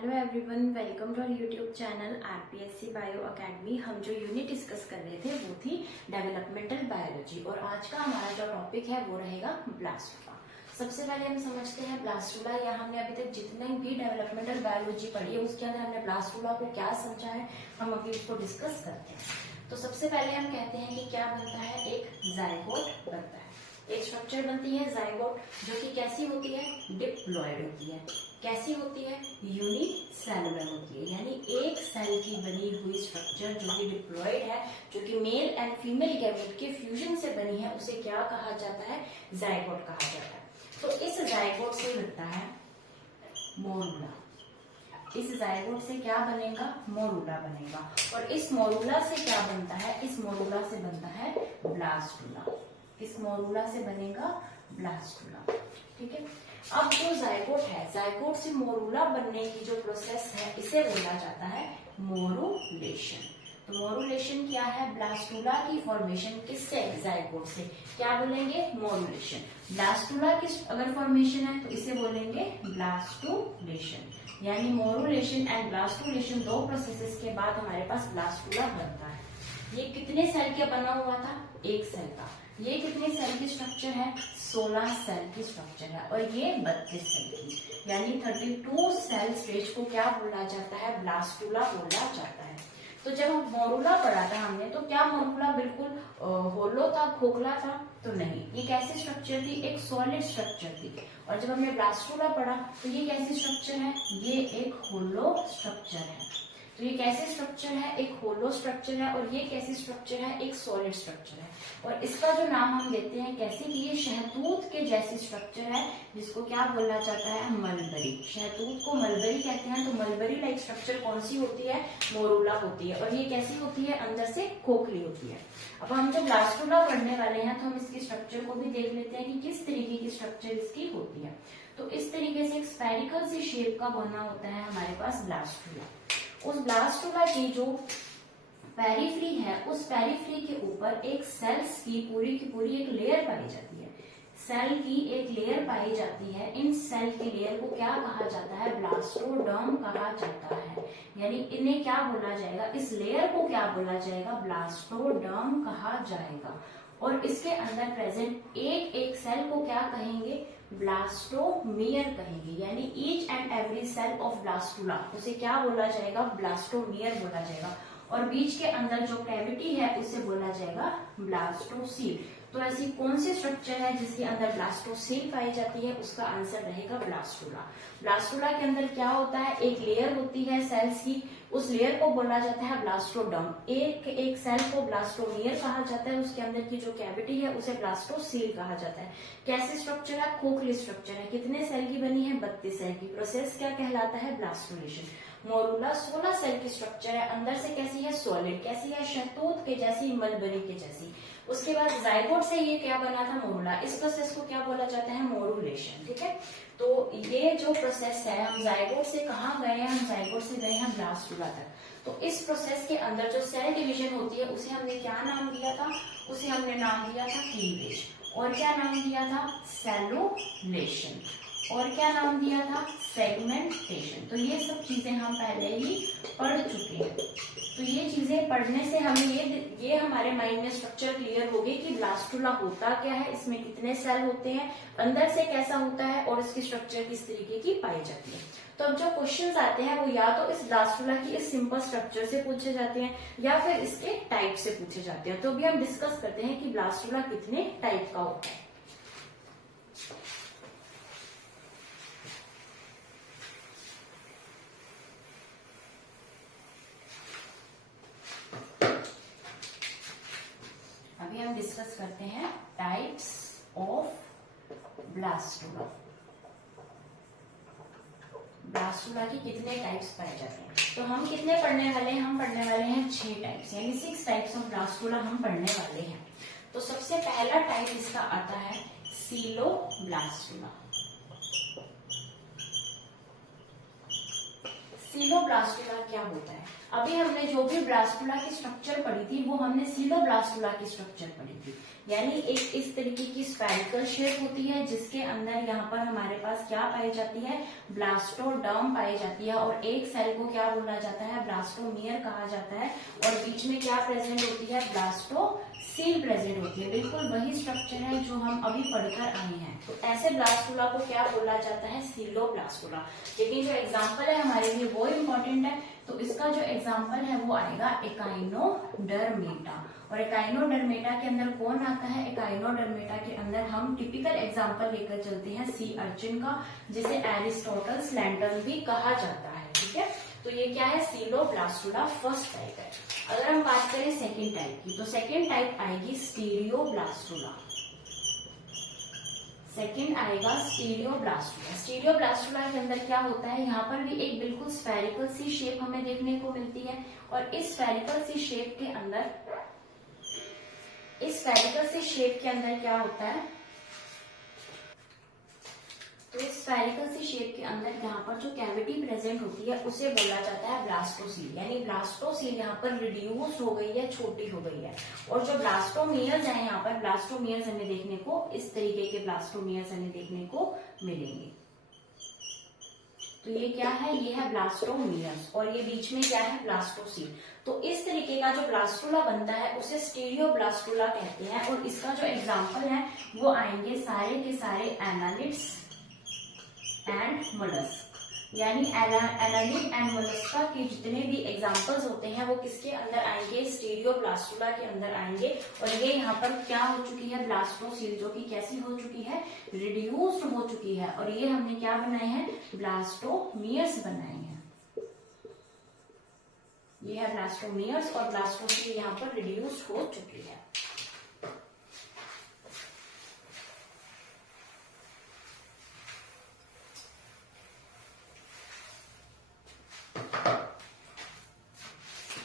Hello everyone, welcome to our YouTube channel RPSC bio academy. हम जो unit discuss कर रहे थे वो थी डेवलपमेंटल बायोलॉजी और आज का हमारा जो टॉपिक है वो रहेगा ब्लास्टुला। सबसे पहले हम समझते हैं ब्लास्टुला, या हमने अभी तक जितने भी डेवलपमेंटल बायोलॉजी पढ़ी है उसके अंदर हमने ब्लास्टुला को क्या समझा है, हम अभी उसको डिस्कस करते हैं। तो सबसे पहले हम कहते हैं कि क्या बनता है, एक जायगोट बनता है, एक स्ट्रक्चर बनती है जायगोट, जो कि कैसी होती है, डिप्लॉयड होती है। कैसी होती है, यूनिसेलुलर होती है, यानी एक सेल की बनी हुई स्ट्रक्चर जो कि डिप्लॉयड है, जो कि मेल एंड फीमेल गैमेट के फ्यूजन से बनी है, उसे क्या कहा जाता है, जायगोट कहा जाता है। तो इस जायगोट से बनता है मोरूला। इस जायगोट से क्या बनेगा, मोरूला बनेगा। और इस मोरूला से क्या बनता है, इस मोरूला से बनता है ब्लास्टुला। इस मोरूला से बनेगा ब्लास्टुला। ठीक है। अब जो जायगोट है, जायगोट से मोरूला बनने की जो प्रोसेस है, इसे बोला जाता है मोरूलेशन। तो मोरूलेशन क्या है, ब्लास्टुला की फॉर्मेशन किससे, जायगोट से, क्या बोलेंगे, मोरूलेशन। ब्लास्टुला की अगर फॉर्मेशन है तो इसे बोलेंगे ब्लास्टुलेशन, यानी मोरूलेशन एंड ब्लास्टुलेशन दो प्रोसेसेस के बाद हमारे पास ब्लास्टुला बनता है। ये कितने सेल का बना हुआ था, एक सेल का। ये कितने सेल की स्ट्रक्चर है, 16 सेल की स्ट्रक्चर है, और ये 32 सेल की, यानी 32 सेल स्टेज को क्या बोला जाता है, ब्लास्टुला बोला जाता है। तो जब हम मोरूला पढ़ा था हमने, तो क्या मोरूला बिल्कुल होलो था, खोखला था, तो नहीं, ये कैसी स्ट्रक्चर थी, एक सॉलिड स्ट्रक्चर थी। और जब हमने ब्लास्टुला पढ़ा तो ये कैसी स्ट्रक्चर है, ये एक होलो स्ट्रक्चर है। तो ये कैसे स्ट्रक्चर है, एक होलो स्ट्रक्चर है, और ये कैसी स्ट्रक्चर है, एक सॉलिड स्ट्रक्चर है। और इसका जो नाम हम देते हैं कैसे, कि ये शहतूत के जैसी स्ट्रक्चर है, जिसको क्या बोला जाता है, मलबरी। शहतूत को मलबरी कहते हैं। तो मलबरी लाइक स्ट्रक्चर कौन सी होती है, मोरूला होती है। और ये कैसी होती है, अंदर से खोखली होती है। अब हम जब ब्लास्टुला पढ़ने वाले हैं तो हम इसकी स्ट्रक्चर को भी देख लेते हैं कि किस तरीके की स्ट्रक्चर इसकी होती है। तो इस तरीके से एक स्फेरिकल सी शेप का बना होता है हमारे पास ब्लास्टुला। उस ब्लास्टुला की जो पेरिफ्री है, उस पेरिफ्री के ऊपर एक सेल्स की पूरी एक लेयर पाई जाती है। सेल की एक लेयर पाई जाती है। इन सेल की लेयर को क्या कहा जाता है, ब्लास्टोडर्म कहा जाता है। यानी इन्हें क्या बोला जाएगा, इस लेयर को क्या बोला जाएगा, ब्लास्टोडर्म कहा जाएगा। और इसके अंदर प्रेजेंट एक सेल को क्या कहेंगे, ब्लास्टोमियर कहेंगे। यानी each and every cell of blastula, उसे क्या बोला जाएगा, ब्लास्टोमियर बोला जाएगा। और बीच के अंदर जो कैविटी है उसे बोला जाएगा ब्लास्टोसील। तो ऐसी कौन सी स्ट्रक्चर है जिसके अंदर ब्लास्टोसील पाई जाती है, उसका आंसर रहेगा ब्लास्टुला। ब्लास्टुला के अंदर क्या होता है, एक लेयर होती है सेल्स की, उस लेयर को बोला जाता है ब्लास्टोडर्म। एक सेल को ब्लास्टोमियर कहा जाता है, उसके अंदर की जो कैविटी है उसे ब्लास्टोसील कहा जाता है। कैसी स्ट्रक्चर है, खोखली स्ट्रक्चर है। कितने सेल की बनी है, 32 सेल की। प्रोसेस क्या कहलाता है, ब्लास्टुलेशन। मोरूला 16 सेल की स्ट्रक्चर है, अंदर से कैसी है, सॉलिड। कैसी है, शहतूत के जैसी, मलबरी के जैसी। उसके बाद जायगोट से ये क्या बना था, मोरूला। इस प्रोसेस को क्या बोला जाता है, मोरूलेशन। ठीक है। तो ये जो प्रोसेस है, हम जायगोट से कहाँ गए हैं, हम जायगोट से गए हैं ब्लास्टुला तक। तो इस प्रोसेस के अंदर जो सेल डिवीजन होती है उसे हमने क्या नाम दिया था, उसे हमने नाम दिया था क्लीवेज। और क्या नाम दिया था, सेलुलेशन। और क्या नाम दिया था, सेगमेंटेशन। तो ये सब चीजें हम पहले ही पढ़ चुके हैं। तो ये चीजें पढ़ने से हमें ये हमारे माइंड में स्ट्रक्चर क्लियर हो गई कि ब्लास्टुला होता क्या है, इसमें कितने सेल होते हैं, अंदर से कैसा होता है, और इसकी स्ट्रक्चर किस तरीके की पाई जाती है। तो अब जो क्वेश्चंस आते हैं वो या तो इस ब्लास्टुला की इस सिंपल स्ट्रक्चर से पूछे जाते हैं, या फिर इसके टाइप से पूछे जाते हैं। तो अभी हम डिस्कस करते हैं कि ब्लास्टुला कितने टाइप का होता है। अभी हम डिस्कस करते हैं टाइप्स ऑफ ब्लास्टुला। ब्लास्टुला की कितने टाइप्स पाए जाते हैं। तो हम कितने पढ़ने वाले हैं, हम पढ़ने वाले हैं 6 टाइप्स, यानी 6 टाइप्स ऑफ ब्लास्टुला हम पढ़ने वाले हैं। तो सबसे पहला टाइप इसका आता है सीलोब्लास्टुला। सीलोब्लास्टुला क्या होता है, अभी हमने जो भी ब्लास्टुला की स्ट्रक्चर पढ़ी थी वो हमने सीलोब्लास्टुला की स्ट्रक्चर पढ़ी थी, यानी एक इस तरीके की स्फेरिकल शेप होती है जिसके अंदर यहाँ पर हमारे पास क्या पाई जाती है, ब्लास्टोडर्म पाई जाती है, और एक सेल को क्या बोला जाता है, ब्लास्टोमियर कहा जाता है, और बीच में क्या प्रेजेंट होती है, ब्लास्टोसील प्रेजेंट होती है। बिल्कुल वही स्ट्रक्चर है जो हम अभी पढ़कर आए हैं। तो ऐसे ब्लास्टुला को क्या बोला जाता है, सीलोब्लास्टुला। लेकिन जो एग्जाम्पल है हमारे लिए वो इम्पोर्टेंट है, तो इसका जो एग्जाम्पल है वो आएगा एकाइनोडर्मेटा। और एकाइनोडर्मेटा के अंदर कौन आता है, एकाइनोडर्मेटा के अंदर हम टिपिकल एग्जाम्पल लेकर चलते हैं सी अर्चिन का, जिसे एरिस्टोटल स्लैंटर्न भी कहा जाता है। ठीक है, तो ये क्या है, सीलोब्लास्टुला फर्स्ट टाइप है। अगर हम बात करें सेकेंड टाइप की, तो सेकेंड टाइप आएगी स्टीरियोब्लास्टुला। सेकेंड आएगा स्टीरियोब्लास्टुला। स्टीरियोब्लास्टुला के अंदर क्या होता है, यहाँ पर भी एक बिल्कुल स्फेरिकल सी शेप हमें देखने को मिलती है, और इस स्फेरिकल सी शेप के अंदर, इस स्फेरिकल सी शेप के अंदर क्या होता है, तो इस स्फेरिकल सी शेप के अंदर यहाँ पर जो कैविटी प्रेजेंट होती है उसे बोला जाता है ब्लास्टोसील, यानी ब्लास्टोसील यहाँ पर रिड्यूस हो गई है, छोटी हो गई है। और जो ब्लास्टोमियर्स हैं यहाँ पर, ब्लास्टोमियर्स हमें देखने को इस तरीके के ब्लास्टोमियर्स हमें देखने को मिलेंगे। तो ये क्या है, ये है ब्लास्टोमियर्स, और ये बीच में क्या है, ब्लास्टोसील। तो इस तरीके का जो ब्लास्टुला बनता है उसे स्टीरियोब्लास्टुला कहते हैं, और इसका जो एग्जाम्पल है वो आएंगे सारे के सारे एनालिड्स एंड मोलस्क, यानी एनालिड एंड मोलस्का के जितने भी एग्जांपल्स होते हैं वो किसके अंदर आएंगे, स्टीरियोब्लास्टुला के अंदर आएंगे। और ये यहाँ पर क्या हो चुकी है, ब्लास्टोसील, जो कि कैसी हो चुकी है, रिड्यूस्ड हो चुकी है, और ये हमने क्या बनाए हैं, ब्लास्टोमियर्स बनाए हैं। ये है ब्लास्टोमियर्स, और ब्लास्टोसील यहाँ पर रिड्यूस्ड हो चुकी है।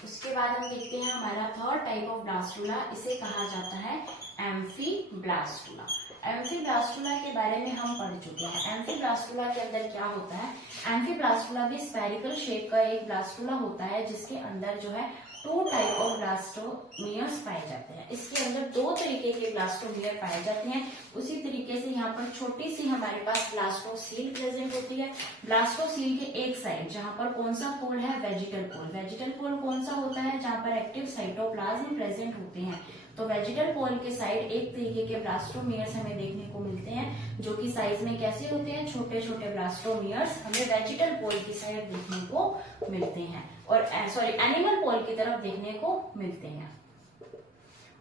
उसके बाद हम देखते हैं हमारा थर्ड टाइप ऑफ ब्लास्टुला, इसे कहा जाता है एम्फीब्लास्टुला। एम्फीब्लास्टुला के बारे में हम पढ़ चुके हैं। एम्फीब्लास्टुला के अंदर क्या होता है, एम्फीब्लास्टुला भी स्फेरिकल शेप का एक ब्लास्टुला होता है जिसके अंदर जो है 2 टाइप ऑफ ब्लास्टोमियर्स पाए जाते हैं। इसके अंदर 2 तरीके के ब्लास्टोमियर पाए जाते हैं। उसी तरीके से यहाँ पर छोटी सी हमारे पास ब्लास्टोसील प्रेजेंट होती है। ब्लास्टोसील के एक साइड जहाँ पर कौन सा पोल है, वेजिटल पोल। वेजिटल पोल कौन सा होता है, जहाँ पर एक्टिव साइटोप्लाज्म प्रेजेंट होते हैं। तो वेजिटल पोल के साइड एक तरीके के ब्लास्टोमियर्स हमें देखने को मिलते हैं, जो कि साइज में कैसे होते हैं, छोटे छोटे ब्लास्टोमियर्स हमें वेजिटल पोल की साइड देखने को मिलते हैं, और सॉरी एनिमल पोल की तरफ देखने को मिलते हैं।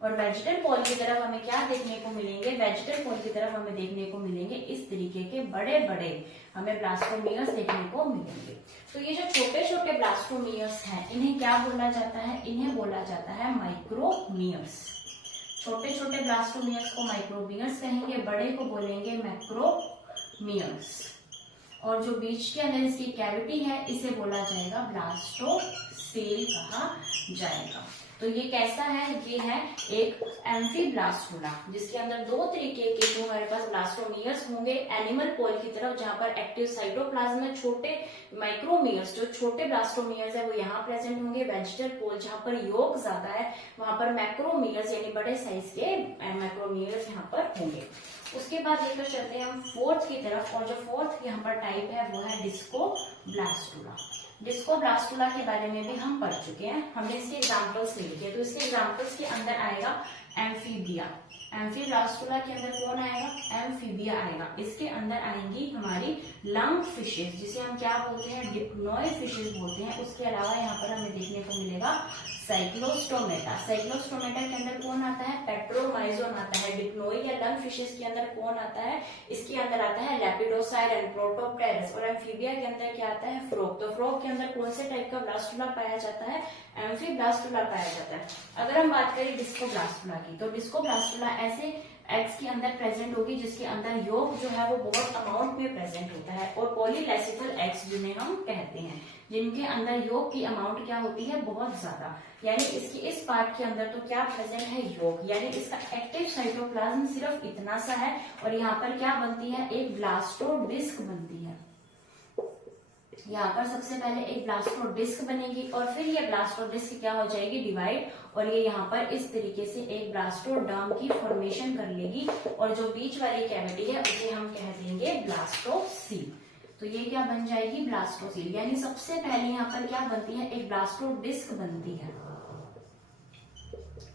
और वेजिटल पोल की तरफ हमें क्या देखने को मिलेंगे, वेजिटल पोल की तरफ हमें देखने को मिलेंगे इस तरीके के बड़े बड़े हमें ब्लास्टोमियर्स देखने को मिलेंगे। तो ये जो छोटे छोटे ब्लास्टोमियर्स हैं, इन्हें क्या बोला जाता है, इन्हें बोला जाता है माइक्रोमियर्स। छोटे छोटे ब्लास्टोमियर्स को माइक्रोमियर्स कहेंगे, बड़े को बोलेंगे मैक्रोमियर्स। और जो बीच के अंदर इसकी कैविटी है इसे बोला जाएगा ब्लास्टोसील कहा जाएगा। तो ये कैसा है, ये है एक एम्फीब्लास्टुला जिसके अंदर 2 तरीके के जो हमारे पास ब्लास्टोमियर्स होंगे, एनिमल पोल की तरफ जहां पर एक्टिव साइटोप्लाज्म में छोटे माइक्रोमियर्स, जो छोटे ब्लास्टोमियर्स है वो यहाँ प्रेजेंट होंगे। वेजिटल पोल जहां पर योग ज्यादा है वहां पर मैक्रोमियर्स यानी बड़े साइज के मैक्रोमियर्स यहाँ पर होंगे। उसके बाद लेकर चलते हैं हम फोर्थ की तरफ, और जो फोर्थ यहाँ पर टाइप है वो है डिस्कोब्लास्टुला। डिस्कोब्लास्टुला के बारे में भी हम पढ़ चुके हैं, हमने इसके एग्जांपल्स ले लिए। तो इसके एग्जांपल्स के अंदर आएगा एम्फीबिया। एम्फीब्लास्टुला के अंदर कौन आएगा, एम्फीबिया आएगा। इसके अंदर आएंगी हमारी लंग फिशेस, जिसे हम क्या बोलते हैं, डिप्नोइड फिशेस बोलते हैं। उसके अलावा यहाँ पर हमें देखने को मिलेगा साइक्लोस्टोमेटा। साइक्लोस्टोमेटा के अंदर कौन आता है, पेट्रोमाइजोन आता है। डिप्नोइड या लंग फिशेस के अंदर कौन आता है, इसके अंदर आता है लेपिडोसाइरन, प्रोटोप्टेरस। और एम्फीबिया के अंदर क्या आता है, फ्रॉग। तो फ्रॉग के अंदर कौन से टाइप का ब्लास्टुला पाया जाता है, एम्फीब्लास्टुला पाया जाता है। अगर हम बात करें डिस्कोब्लास्टुला की, तो डिस्कोब्लास्टुला ऐसे एग्स के अंदर प्रेजेंट होगी जिसके अंदर योग जो है वो बहुत अमाउंट में प्रेजेंट होता है, और पॉलीलाइसिकल एग्स जिन्हें हम कहते हैं, जिनके अंदर योग की अमाउंट क्या होती है, बहुत ज्यादा। यानी इसकी इस पार्ट के अंदर तो क्या प्रेजेंट है, योग। यानी इसका एक्टिव साइटोप्लाज्म सिर्फ इतना सा है, और यहाँ पर क्या बनती है, एक ब्लास्टोडिस्क बनती है। यहाँ पर सबसे पहले एक ब्लास्टोडिस्क बनेगी और फिर ये ब्लास्टोडिस्क क्या हो जाएगी, डिवाइड, और ये यहाँ पर इस तरीके से एक ब्लास्टोडर्म की फॉर्मेशन कर लेगी और जो बीच वाली कैविटी है उसे हम कह देंगे ब्लास्टोसील। तो ये क्या बन जाएगी, ब्लास्टोसील। यानी सबसे पहले यहाँ पर क्या बनती है, एक ब्लास्टोडिस्क बनती है।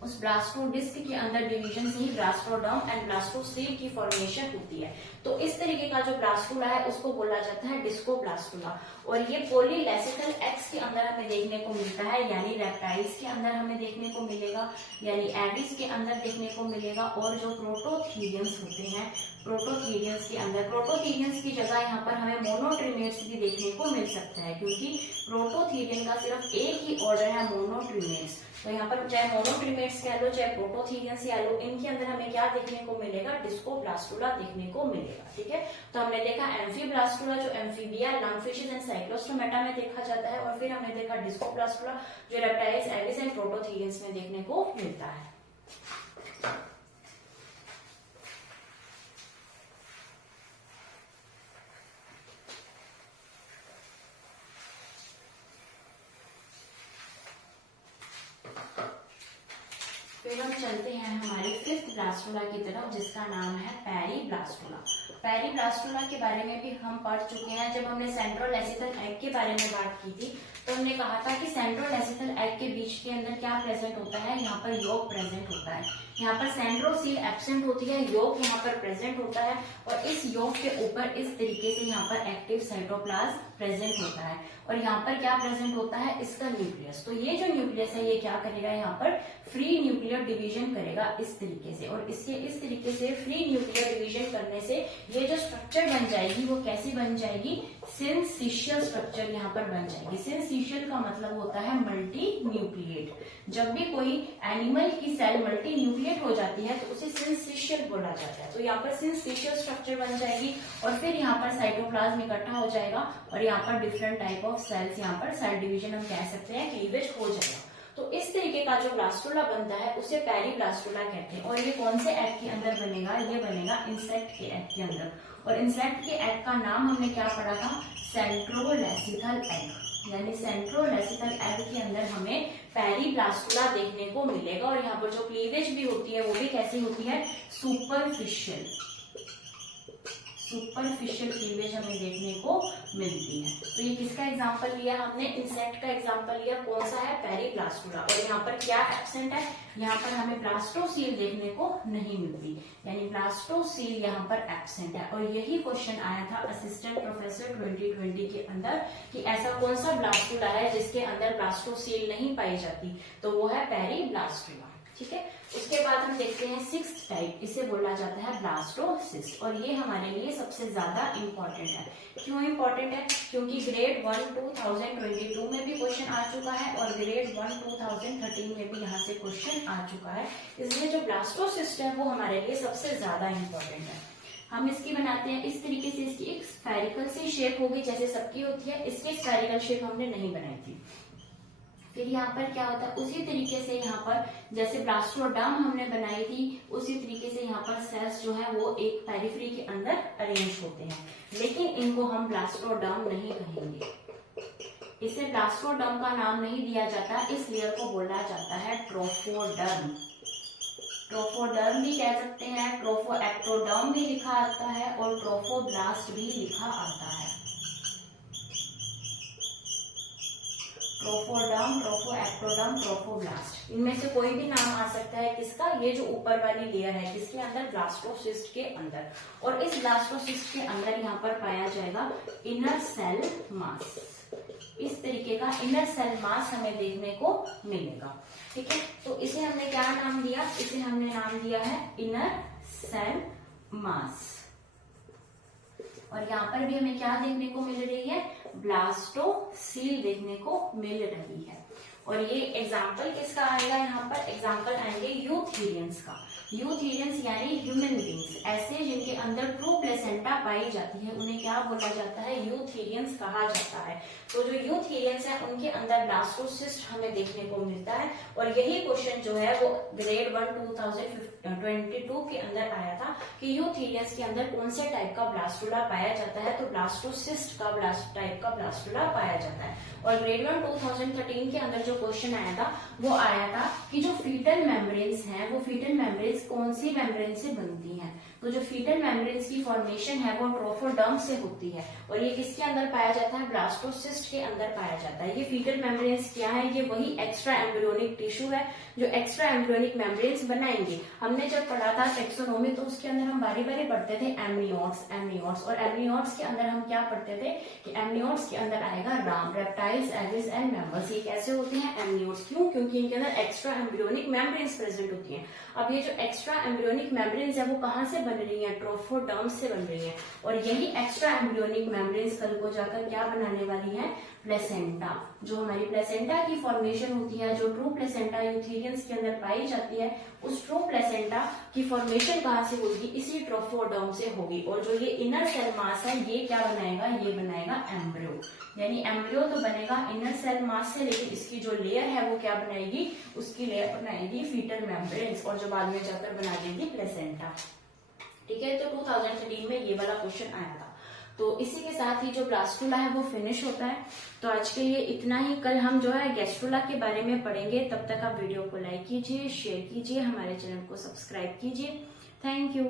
उस ब्लास्टोडिस्क के अंदर डिवीजन से ही ब्लास्टोडर्म एंड ब्लास्टोसील की फॉर्मेशन होती है। तो इस तरीके का जो ब्लास्टुला है उसको बोला जाता है डिस्कोब्लास्टुला। और ये पॉलीलेसिकल एग्स के अंदर हमें देखने को मिलता है, यानी रेप्टाइल्स के अंदर हमें देखने को मिलेगा, यानी एविस के अंदर देखने को मिलेगा। और जो प्रोटोथीरियंस होते हैं, प्रोटोथीरियंस के अंदर, प्रोटोथीरियंस की जगह यहाँ पर हमें मोनोट्रीमेट्स भी देखने को मिल सकता है, क्योंकि प्रोटोथीरियन का सिर्फ एक ही ऑर्डर है, मोनोट्रीमेट्स। तो यहाँ पर चाहे मोनोट्रीमेट्स कह लो चाहे प्रोटोथीरियंस कह लो, इनके अंदर हमें क्या देखने को मिलेगा, डिस्कोब्लास्टुला देखने को मिलेगा। ठीक है, तो हमने देखा एम्फीब्लास्टुला जो एम्फीबिया, लंगफिशेस एंड साइक्लोस्टोमेटा में देखा जाता है, और फिर हमने देखा डिस्कोब्लास्टुला जो रेप्टाइल्स, एविस एंड प्रोटोथीरियंस में देखने को मिलता है। फिर हम चलते हैं हमारे फिफ्थ ब्लास्टुला की तरफ, जिसका नाम है पेरीब्लास्टुला। पेरीब्लास्टुला के बारे में भी हम पढ़ चुके हैं। जब हमने सेंट्रोलेसिथल एग के बारे में बात की थी तो हमने कहा था कि सेंट्रोलेसिथल एग के बीच के अंदर क्या प्रेजेंट होता है, यहाँ पर योग प्रेजेंट होता है। यहाँ पर सेंट्रोसील एब्सेंट होती है, योग यहाँ पर प्रेजेंट होता है, और इस योग के ऊपर इस तरीके से यहाँ पर एक्टिव साइटोप्लाज्म प्रेजेंट होता है। और यहाँ पर क्या प्रेजेंट होता है, इसका न्यूक्लियस। तो ये जो न्यूक्लियस है ये क्या करेगा, यहाँ पर फ्री न्यूक्लियर डिवीजन करेगा इस तरीके से, और इसके इस तरीके से फ्री न्यूक्लियर डिवीजन करने से ये जो स्ट्रक्चर बन जाएगी वो कैसी बन जाएगी, सिंसिशियल स्ट्रक्चर यहाँ पर बन जाएगी। सिंसिशियल का मतलब होता है मल्टी न्यूक्लिएट। जब भी कोई एनिमल की सेल मल्टी न्यूक्लिएट हो जाती है तो उसे सिंसिशियल बोला जाता है। तो यहाँ पर सिंसिशियल स्ट्रक्चर बन जाएगी, और फिर यहाँ पर साइटोप्लाज्म इकट्ठा हो जाएगा, और यहाँ पर डिफरेंट टाइप ऑफ सेल्स, यहाँ पर सेल डिवीजन हम कह सकते हैं, क्लीवेज हो जाएगा। तो इस तरीके का जो ब्लास्टुला बनता है उसे पेरीब्लास्टुला कहते हैं। और ये कौन से एग के अंदर बनेगा, ये बनेगा इंसेक्ट के एग के अंदर। और इंसेक्ट के एग का नाम हमने क्या पढ़ा था, सेंट्रोलेसिथल एग। यानी सेंट्रोलेसिथल एग के अंदर हमें पेरीब्लास्टुला देखने को मिलेगा। और यहाँ पर जो क्लीवेज भी होती है वो भी कैसी होती है, सुपरफिशियल क्लीवेज हमें देखने को मिलती है। तो ये किसका एग्जांपल लिया हमने, इंसेक्ट का एग्जांपल लिया, कौन सा है, पेरीब्लास्टुला। और यहाँ पर क्या एब्सेंट है, यहाँ पर हमें ब्लास्टोसील देखने को नहीं मिलती, यानी ब्लास्टोसील यहाँ पर एब्सेंट है। और यही क्वेश्चन आया था असिस्टेंट प्रोफेसर 2020 के अंदर कि ऐसा कौन सा ब्लास्टुला है जिसके अंदर ब्लास्टोसील नहीं पाई जाती, तो वो है पेरीब्लास्टुला। ठीक है, उसके बाद हम देखते हैं सिक्स्थ टाइप, इसे बोला जाता है ब्लास्टोसिस्ट। और ये हमारे लिए सबसे ज्यादा इंपॉर्टेंट है। क्यों इंपॉर्टेंट है, क्योंकि ग्रेड 1 2022 में भी क्वेश्चन आ चुका है, और ग्रेड 1 2013 में भी यहाँ से क्वेश्चन आ चुका है। इसलिए जो ब्लास्टोसिस्ट है वो हमारे लिए सबसे ज्यादा इंपॉर्टेंट है। हम इसकी बनाते हैं इस तरीके से, इसकी एक स्फेरिकल सी शेप होगी जैसे सबकी होती है, इसकी स्फेरिकल शेप हमने नहीं बनाई थी। फिर यहाँ पर क्या होता है, उसी तरीके से यहाँ पर जैसे ब्लास्टोडर्म हमने बनाई थी उसी तरीके से यहाँ पर सेल्स जो है वो एक पेरिफेरी के अंदर अरेंज होते हैं, लेकिन इनको हम ब्लास्टोडर्म नहीं कहेंगे। इसे ब्लास्टोडर्म का नाम नहीं दिया जाता, इस लेयर को बोला जाता है ट्रोफोडर्म। ट्रोफोडर्म भी कह सकते हैं, ट्रोफोएक्टोडर्म भी लिखा आता है, और ट्रोफोब्लास्ट भी लिखा आता है। ट्रोफोडर्म, ट्रोफोएक्टोडर्म, ट्रोफोब्लास्ट, इनमें से कोई भी नाम आ सकता है किसका, ये जो ऊपर वाली लेयर है किसके अंदर, ब्लास्टोसिस्ट के अंदर। और इस ब्लास्टोसिस्ट के अंदर यहाँ पर पाया जाएगा इनर सेल मास। इस तरीके का इनर सेल मास हमें देखने को मिलेगा। ठीक है, तो इसे हमने क्या नाम दिया, इसे हमने नाम दिया है इनर सेल मास। और यहाँ पर भी हमें क्या देखने को मिल रही है, ब्लास्टोसील देखने को मिल रही है। और ये एग्जाम्पल किसका आएगा, यहाँ पर एग्जाम्पल आएंगे यूथेरियंस का। यूथेरियंस यानी ह्यूमन बींग्स, ऐसे जिनके अंदर ट्रू प्लेसेंटा पाई जाती है उन्हें क्या बोला जाता है, यूथेरियंस कहा जाता है। तो जो यूथेरियंस है उनके अंदर ब्लास्टोसिस्ट हमें देखने को मिलता है। और यही क्वेश्चन जो है वो ग्रेड 1 2022 के अंदर आया था कि यूथेरियंस के अंदर कौन से टाइप का ब्लास्टुला पाया जाता है, तो ब्लास्टोसिस्ट का टाइप का ब्लास्टुला पाया जाता है। और ग्रेड 1 2013 के अंदर जो क्वेश्चन आया था वो आया था कि जो फीटल मेम्ब्रेन्स हैं वो फीटल मेम्ब्रेन्स कौन सी मेम्ब्रेन से बनती हैं, तो जो फीटल मेम्ब्रेन्स की फॉर्मेशन है वो ट्रोफोडर्म से होती है। और ये किसके अंदर पाया जाता है, ब्लास्टोसिस्ट के अंदर पाया जाता है। ये फीटल मेम्ब्रेन्स क्या है, ये वही एक्स्ट्रा एम्ब्रियोनिक टिश्यू है जो एक्स्ट्रा एम्ब्रियोनिक मेम्ब्रेन्स बनाएंगे। हमने जब पढ़ा था टेक्सोनोमी तो उसके अंदर हम बारी बारी पढ़ते थे एमनियोट्स और एमनियोट्स के अंदर हम क्या पढ़ते थे कि एमनियोट्स के अंदर आएगा Ram, reptiles, Aves and mammals. ये कैसे होते हैं एमनियोट्स, क्यों, क्योंकि इनके अंदर एक्स्ट्रा एम्ब्रियोनिक मेम्ब्रेन्स प्रेजेंट होती हैं। अब ये जो एक्स्ट्रा एम्ब्रियोनिक मेम्ब्रेन्स है वो कहाँ से बन रही है, ट्रोफोडर्म्स से बन रही है। और यही एक्स्ट्रा एम्ब्रियोनिक मेम्ब्रेन्स कल को जाकर क्या बनाने वाली है, प्लेसेंटा। जो हमारी प्लेसेंटा की फॉर्मेशन होती है, जो ट्रू प्लेसेंटा यूथेरियंस के अंदर पाई जाती है, उस ट्रू प्लेसेंटा की फॉर्मेशन कहाँ से होगी, इसी ट्रोफोडर्म से होगी। और जो ये इनर सेल मास है ये क्या बनाएगा, ये बनाएगा एम्ब्रियो। यानी एम्ब्रियो तो बनेगा इनर सेल मास से, लेकिन इसकी जो लेयर है वो क्या बनाएगी, उसकी लेयर बनाएगी फीटल मेम्ब्रेन्स और जो बाद में जाकर बना देगी प्लेसेंटा। ठीक है, तो 2013 में ये वाला क्वेश्चन आया था। तो इसी के साथ ही जो ब्लास्टुला है वो फिनिश होता है। तो आज के लिए इतना ही। कल हम जो है गैस्ट्रुला के बारे में पढ़ेंगे। तब तक आप वीडियो को लाइक कीजिए, शेयर कीजिए, हमारे चैनल को सब्सक्राइब कीजिए। Thank you.